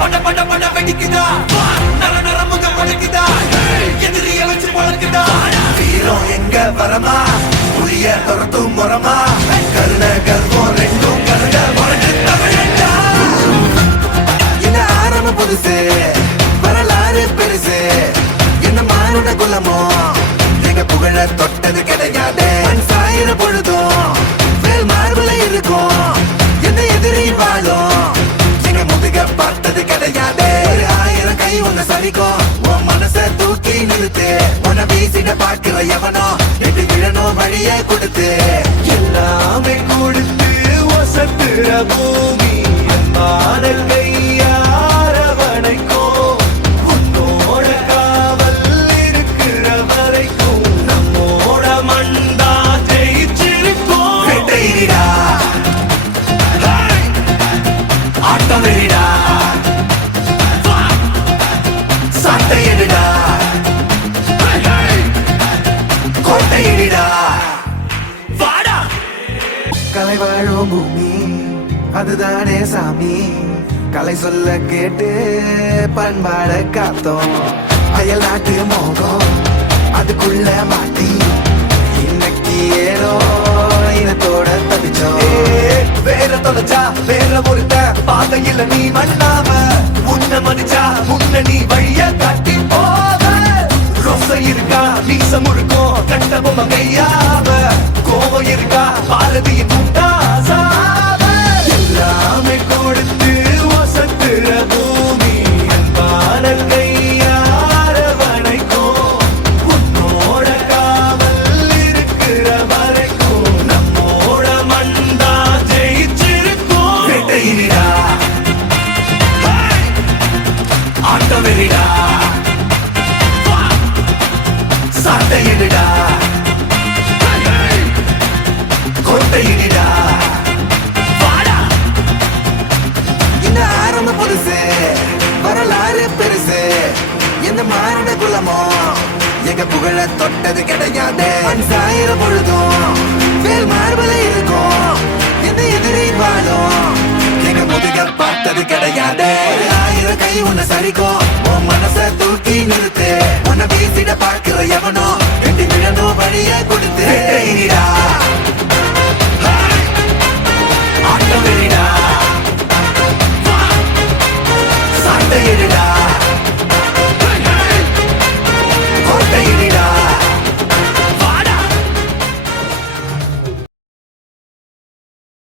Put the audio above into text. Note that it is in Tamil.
பட பட பட வெடிக்குதா நர நர முகம் உடைக்குதா எதிரிய வச்சு முழக்குதா வீரம் எங்க வரமா புரிய துரத்தும் முறமா கருண கர்வம் ரெண்டும் கருண வழக்கு தமிழா என்ன ஆரம்ப புதுசு வரலாறு பெருசு என்ன மானுட குலமோ எங்க புகழ தொட்டது கிடையாது சாயிர பொழுதும் மேல் மார்புல இருக்கும் எந்த எதிரி வாழும் எங்க முதுக பார்த்தது கிடையாது 1000 கை உன்னை சரிக்கும் உன் மனச தூக்கி நிறுத்து உன்னை வீசிட பாக்குற எவனோ எட்டு விழணும் வழியே கொடுத்து எல்லாமே கொடுத்து வசத்துற பூமி அன்பான கையாரவணைக்கோ உன்னோட காவல் இருக்கிற வரைக்கும் நம்மோட மண்டா ஜெயிச்சிருக்கோம் வெட்டையிடா ஆட்டம் வெளிடா சாட்டையிடா கோட்டையிடா வாடா கலை வாழும் பூமி அதுதானே சாமி கலை சொல்ல கேட்டு பண்பாட காத்தோம் அயல் நாட்டு மோகம் அதுக்குள்ள மாட்டி இன்னைக்கு ஏனோ இனத்தோட தவிச்சோம் வேற தொலைச்சா வேற ஒருத்த பாதையில நீ மண்ணாம உன்ன மதிச்சா உன்ன நீ வழிய காட்டி போவ ரோசை இருக்கா மீசம் இருக்கும் கண்ட பொம்மை கையாவ கோவம் இருக்கா பாரதியின் கூட்டாசாவ எல்லாமே கொடுத்து வசத்துற பூமி அன்பான கையாரவணைக்கோ உன்னோட காவல் இருக்கிற வரைக்கும் நம்மோட மண்டா ஜெயிச்சிருக்கோம் வெட்டையிடா ஆட்டம் வெளிடா சாட்டையிடா கோட்டையிடா வாடா இந்த ஆரம்ப புதுசு வரலாறு பெருசு எந்த மானிட குலமோ எங்க புகழ தொட்டது கிடையாது சாயிர பொழுதும் வேல் மார்பல இருக்கும் எந்த எதிரி வாழும் எங்க முதுக பார்த்தது கிடையாது 1000 கை உன்னை சரிக்கும் உன் மனச தூக்கி நிறுத்து உன்னை வீசிட பார்க்கிற எவனோ எட்டு விழணும் வழிய கொடுத்து